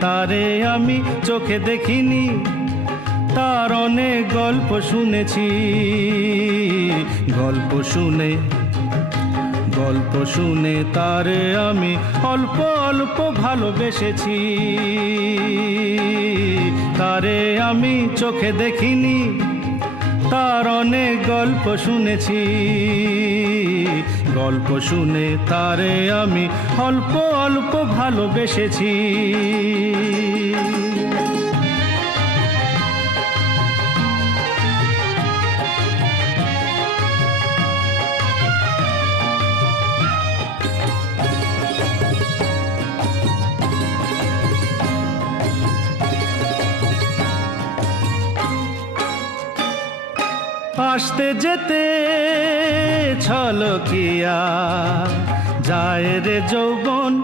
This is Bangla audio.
তারে আমি চোখে দেখিনি, তার অনেক গল্প শুনেছি। গল্প শুনে তারে আমি অল্প অল্প ভালোবেসেছি। তারে আমি চোখে দেখিনি, তার অনেক গল্প শুনেছি। গল্প শুনে তারে আমি অল্প অল্প ভালোবেসেছি। আসতে যেতে ছলকিয়া যায় রে যৌবন,